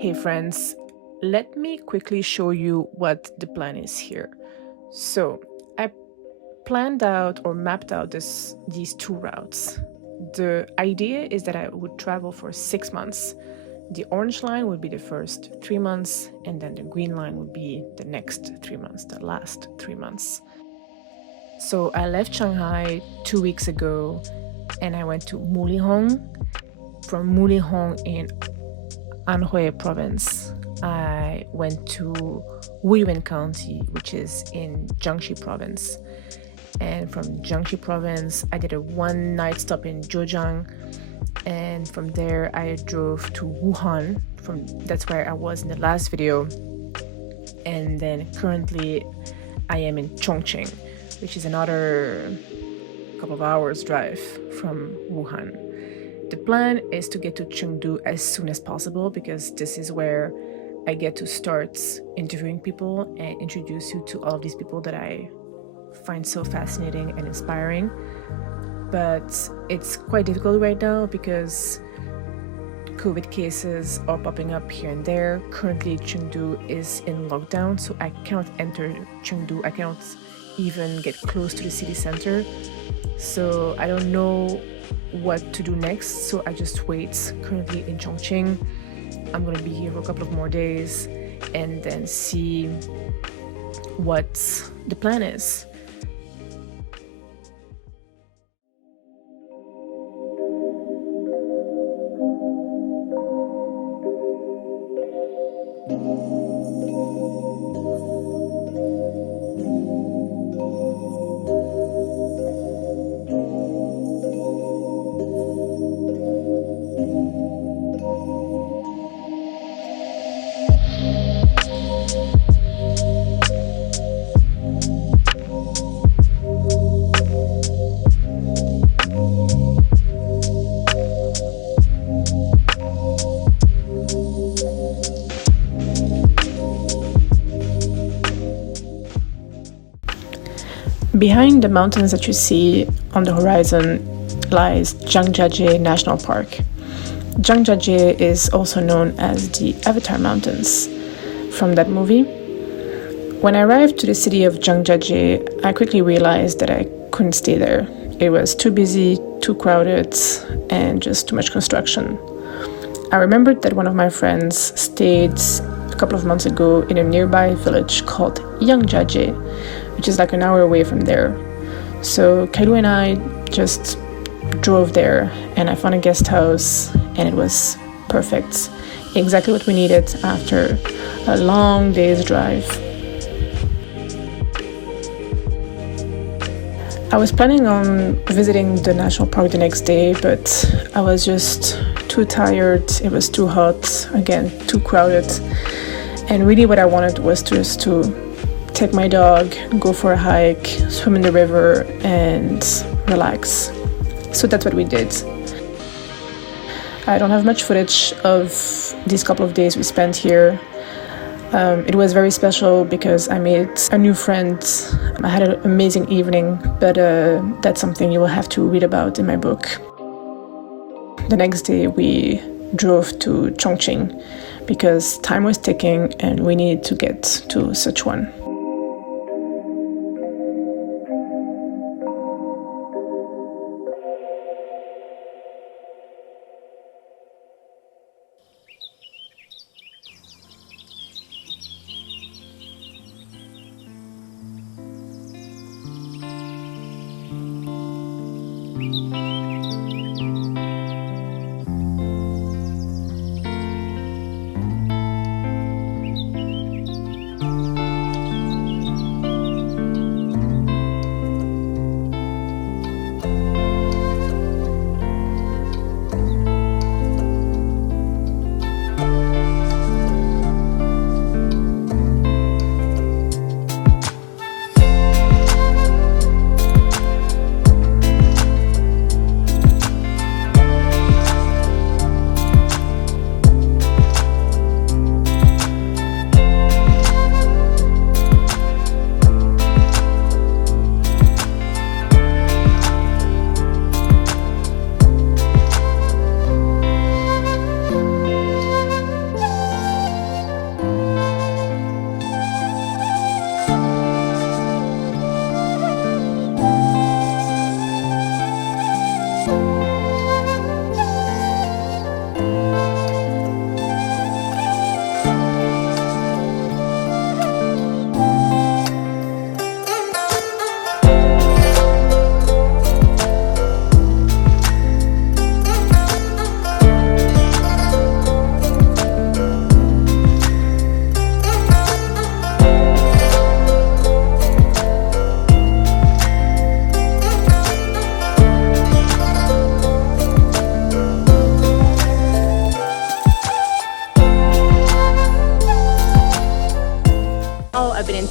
Hey friends, let me quickly show you what the plan is here. So I planned out or mapped out these two routes. The idea is that I would travel for 6 months. The orange line would be the first 3 months, and then the green line would be the next 3 months, the last 3 months. So I left Shanghai 2 weeks ago and I went to Mulihong. From Mulihong in Anhui province, I went to Wuyuan County, which is in Jiangxi province. And from Jiangxi province, I did a one-night stop in Zhejiang. And from there, I drove to Wuhan. That's where I was in the last video. And then currently, I am in Chongqing, which is another couple of hours drive from Wuhan. The plan is to get to Chengdu as soon as possible because this is where I get to start interviewing people and introduce you to all of these people that I find so fascinating and inspiring. But it's quite difficult right now because COVID cases are popping up here and there. Currently, Chengdu is in lockdown, so I cannot enter Chengdu. I cannot even get close to the city center. So I don't know what to do next, so I just wait. Currently in Chongqing, I'm gonna be here for a couple of more days and then see what the plan is. Behind the mountains that you see on the horizon lies Zhangjiajie National Park. Zhangjiajie is also known as the Avatar Mountains from that movie. When I arrived to the city of Zhangjiajie, I quickly realized that I couldn't stay there. It was too busy, too crowded, and just too much construction. I remembered that one of my friends stayed a couple of months ago in a nearby village called Yangjiajie, which is like an hour away from there. So KAILU and I just drove there and I found a guest house and it was perfect. Exactly what we needed after a long day's drive. I was planning on visiting the national park the next day, but I was just too tired. It was too hot, again, too crowded. And really what I wanted was just to take my dog, go for a hike, swim in the river, and relax. So that's what we did. I don't have much footage of these couple of days we spent here. It was very special because I made a new friend. I had an amazing evening, but that's something you will have to read about in my book. The next day we drove to Chongqing because time was ticking and we needed to get to Sichuan.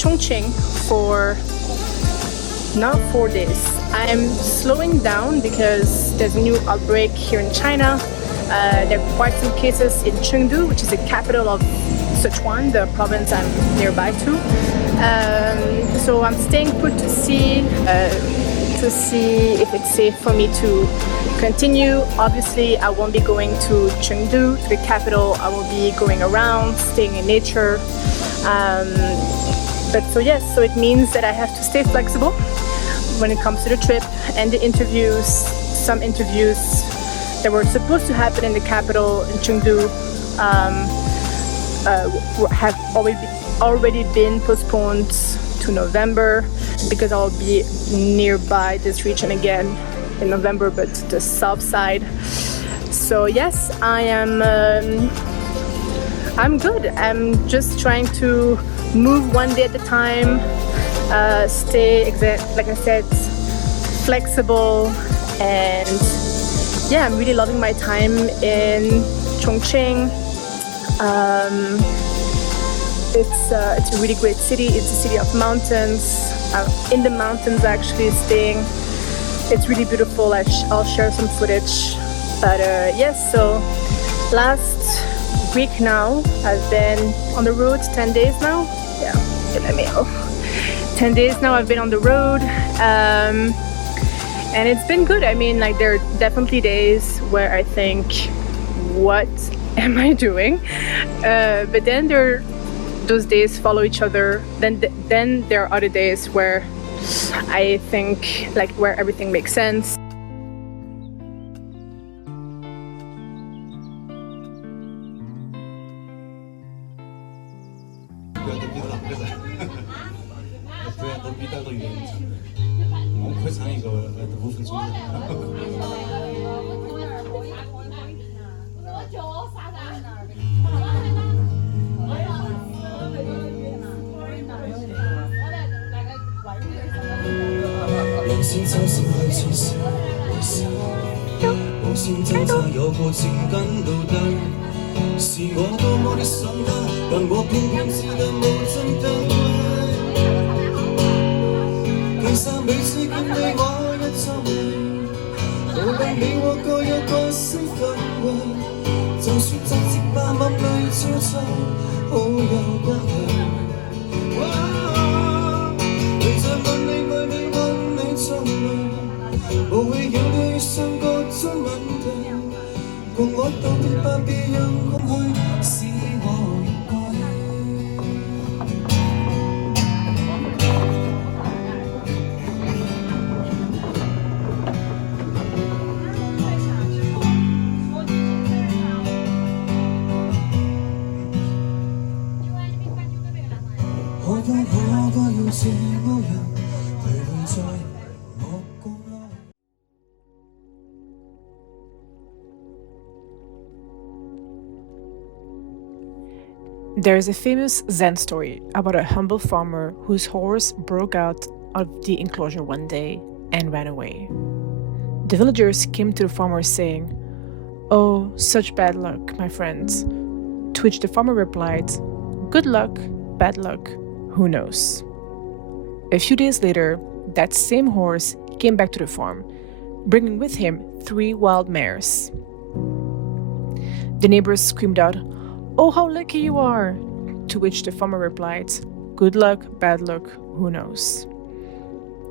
Chongqing for now 4 days. I'm slowing down because there's a new outbreak here in China. There are quite some cases in Chengdu, which is the capital of Sichuan, the province I'm nearby to. So I'm staying put to see if it's safe for me to continue. Obviously, I won't be going to Chengdu, to the capital. I will be going around, staying in nature. But so yes, so it means that I have to stay flexible when it comes to the trip and the interviews. Some interviews that were supposed to happen in the capital in Chengdu have already been postponed to November because I'll be nearby this region again in November, but the south side. So yes, I'm good. I'm just trying to move one day at a time, stay, like I said, flexible, and yeah, I'm really loving my time in Chongqing. It's a really great city. It's a city of mountains. I'm in the mountains actually staying. It's really beautiful. I'll share some footage. But yes, so last week now, I've been on the road 10 days now. Yeah, get my mail. 10 days now I've been on the road. And it's been good. I mean, like, there are definitely days where I think, what am I doing? But then those days follow each other. Then there are other days where I think, like, where everything makes sense. There is a famous Zen story about a humble farmer whose horse broke out of the enclosure one day and ran away. The villagers came to the farmer saying, "Oh, such bad luck, my friends." To which the farmer replied, "Good luck, bad luck, who knows?" A few days later, that same horse came back to the farm, bringing with him 3 wild mares. The neighbors screamed out, "Oh, how lucky you are!" To which the farmer replied, "Good luck, bad luck, who knows?"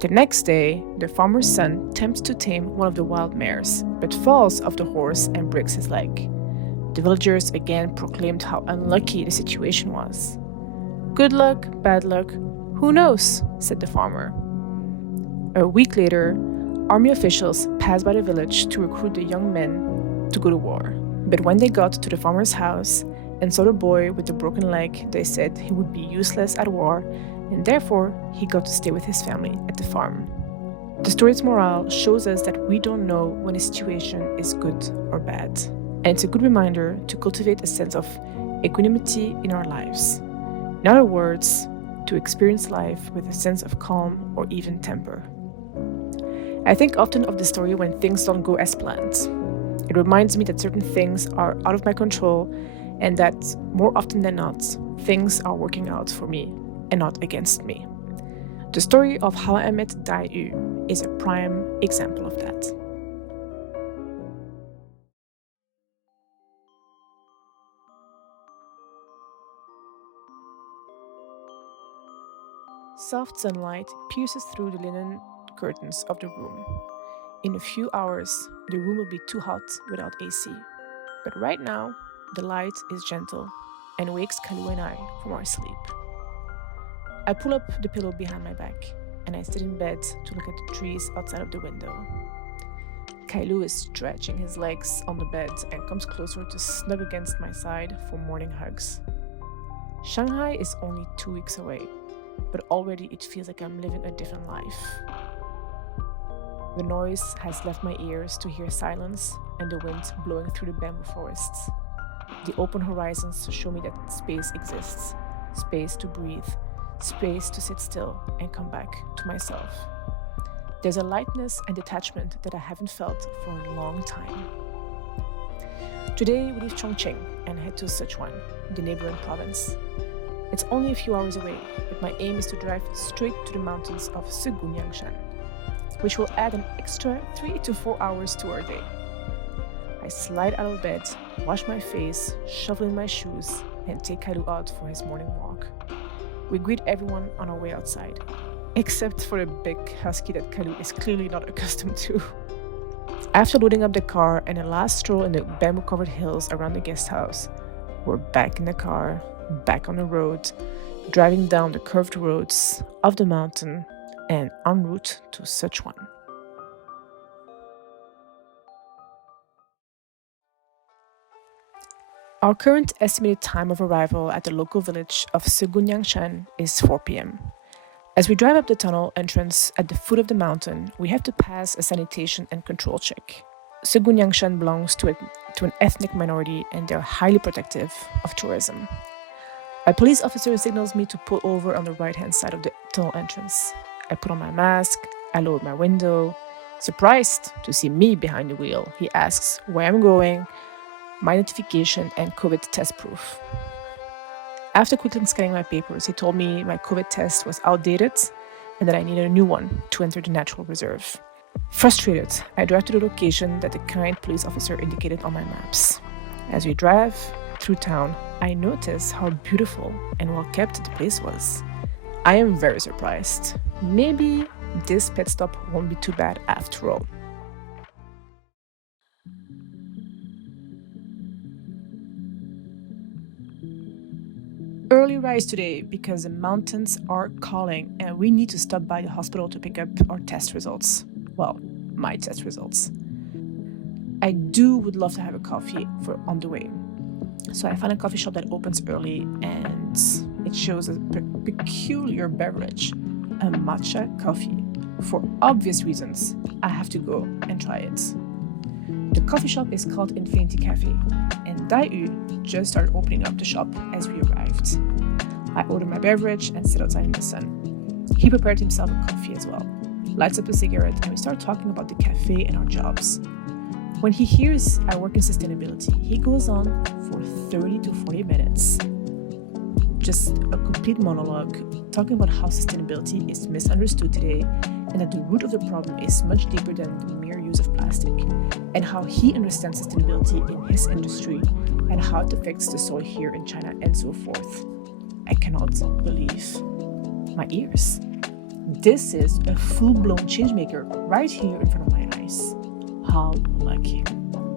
The next day, the farmer's son attempts to tame one of the wild mares, but falls off the horse and breaks his leg. The villagers again proclaimed how unlucky the situation was. "Good luck, bad luck, who knows?" said the farmer. A week later, army officials passed by the village to recruit the young men to go to war. But when they got to the farmer's house and saw the boy with the broken leg, they said he would be useless at war, and therefore he got to stay with his family at the farm. The story's morale shows us that we don't know when a situation is good or bad, and it's a good reminder to cultivate a sense of equanimity in our lives. In other words, to experience life with a sense of calm or even temper. I think often of the story when things don't go as planned. It reminds me that certain things are out of my control and that more often than not, things are working out for me. and not against me. The story of how I met Dai Yu is a prime example of that. Soft sunlight pierces through the linen curtains of the room. In a few hours, the room will be too hot without AC. But right now, the light is gentle and wakes KAILU and I from our sleep. I pull up the pillow behind my back and I sit in bed to look at the trees outside of the window. KAILU is stretching his legs on the bed and comes closer to snug against my side for morning hugs. Shanghai is only 2 weeks away, but already it feels like I'm living a different life. The noise has left my ears to hear silence and the wind blowing through the bamboo forests. The open horizons show me that space exists, space to breathe, space to sit still and come back to myself. There's a lightness and detachment that I haven't felt for a long time. Today we leave Chongqing and head to Sichuan, the neighboring province. It's only a few hours away, but my aim is to drive straight to the mountains of Segunyang, which will add an extra 3 to 4 hours to our day. I slide out of bed, wash my face, shovel in my shoes, and take KAILU out for his morning walk. We greet everyone on our way outside, except for the big husky that KAILU is clearly not accustomed to. After loading up the car and a last stroll in the bamboo-covered hills around the guest house, we're back in the car, back on the road, driving down the curved roads of the mountain and en route to Sichuan. Our current estimated time of arrival at the local village of Segunyang is 4 p.m. As we drive up the tunnel entrance at the foot of the mountain, we have to pass a sanitation and control check. Segunyang belongs to an ethnic minority and they're highly protective of tourism. A police officer signals me to pull over on the right-hand side of the tunnel entrance. I put on my mask, I lower my window. Surprised to see me behind the wheel, he asks where I'm going, my identification and COVID test proof. After quickly scanning my papers, he told me my COVID test was outdated and that I needed a new one to enter the natural reserve. Frustrated, I drive to the location that the kind police officer indicated on my maps. As we drive through town, I notice how beautiful and well kept the place was. I am very surprised. Maybe this pit stop won't be too bad after all. Early rise today because the mountains are calling and we need to stop by the hospital to pick up our test results. Well, my test results. I would love to have a coffee for on the way. So I found a coffee shop that opens early and it shows a peculiar beverage, a matcha coffee. For obvious reasons, I have to go and try it. The coffee shop is called Infinity Cafe, and Dai Yu just started opening up the shop as we arrived. I ordered my beverage and sit outside in the sun. He prepared himself a coffee as well, lights up a cigarette, and we start talking about the cafe and our jobs. When he hears I work in sustainability, he goes on for 30 to 40 minutes. Just a complete monologue, talking about how sustainability is misunderstood today and that the root of the problem is much deeper than the mere use of plastic, and how he understands sustainability in his industry and how it affects the soil here in China and so forth. I cannot believe my ears. This is a full-blown changemaker right here in front of my eyes. How lucky.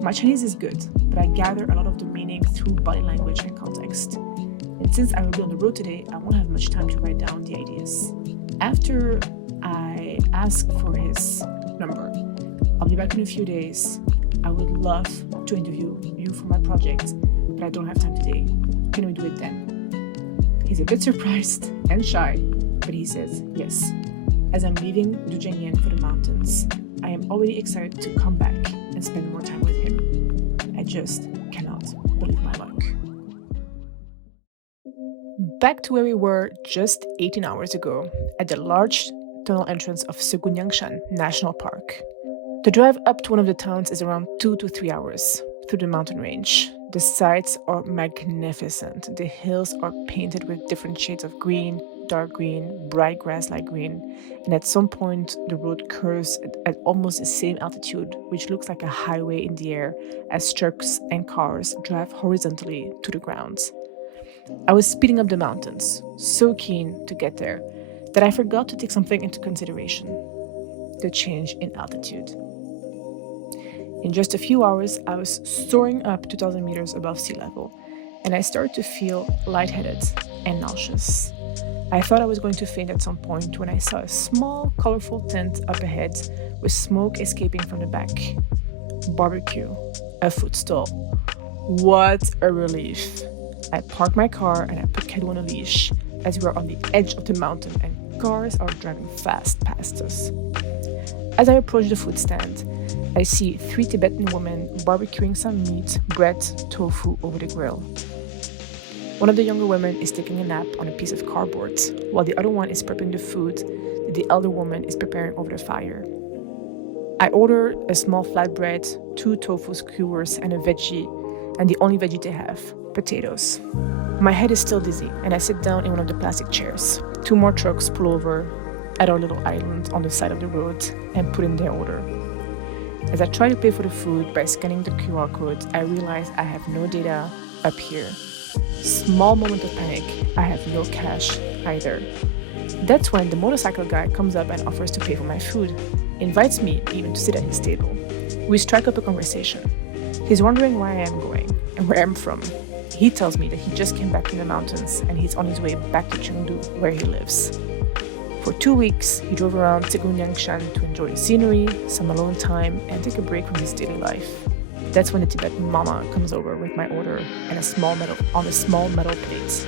My Chinese is good, but I gather a lot of the meaning through body language and context. And since I will be on the road today, I won't have much time to write down the ideas. After I ask for his number, I'll be back in a few days. I would love to interview you for my project, but I don't have time today. Can we do it then? He's a bit surprised and shy, but he says yes. As I'm leaving Duzhenyan for the mountains, I am already excited to come back and spend more time with him. I just cannot believe my luck. Back to where we were just 18 hours ago, at the large tunnel entrance of Segunyang National Park. The drive up to one of the towns is around 2 to 3 hours through the mountain range. The sights are magnificent. The hills are painted with different shades of green, dark green, bright grass-like green, and at some point the road curves at almost the same altitude, which looks like a highway in the air as trucks and cars drive horizontally to the ground. I was speeding up the mountains, so keen to get there, that I forgot to take something into consideration: the change in altitude. In just a few hours, I was soaring up 2,000 meters above sea level, and I started to feel lightheaded and nauseous. I thought I was going to faint at some point when I saw a small, colorful tent up ahead with smoke escaping from the back. Barbecue, a food stall. What a relief! I parked my car and I put KAILU on a leash as we were on the edge of the mountain and cars are driving fast past us. As I approach the food stand, I see 3 Tibetan women barbecuing some meat, bread, tofu over the grill. One of the younger women is taking a nap on a piece of cardboard, while the other one is prepping the food that the elder woman is preparing over the fire. I order a small flatbread, 2 tofu skewers, and a veggie, and the only veggie they have, potatoes. My head is still dizzy, and I sit down in one of the plastic chairs. 2 more trucks pull over at our little island on the side of the road and put in their order. As I try to pay for the food by scanning the QR code, I realize I have no data up here. Small moment of panic, I have no cash either. That's when the motorcycle guy comes up and offers to pay for my food, invites me even to sit at his table. We strike up a conversation. He's wondering why I am going and where I'm from. He tells me that he just came back from the mountains and he's on his way back to Chengdu, where he lives. For 2 weeks, he drove around Sichuan to enjoy the scenery, some alone time, and take a break from his daily life. That's when the Tibetan mama comes over with my order and a small metal plate.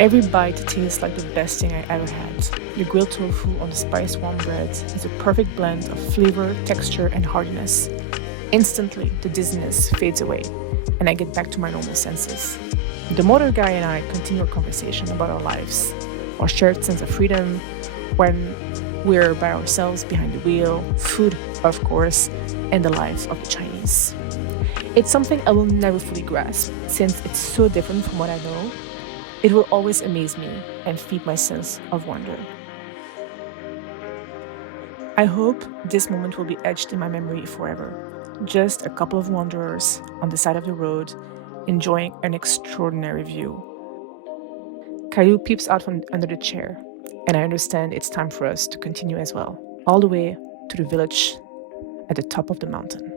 Every bite tastes like the best thing I ever had. The grilled tofu on the spiced warm bread is a perfect blend of flavor, texture, and hardiness. Instantly, the dizziness fades away, and I get back to my normal senses. The motor guy and I continue our conversation about our lives, our shared sense of freedom, when we're by ourselves behind the wheel, food, of course, and the lives of the Chinese. It's something I will never fully grasp, since it's so different from what I know. It will always amaze me and feed my sense of wonder. I hope this moment will be etched in my memory forever. Just a couple of wanderers on the side of the road, enjoying an extraordinary view. KAILU peeps out from under the chair, and I understand it's time for us to continue as well, all the way to the village at the top of the mountain.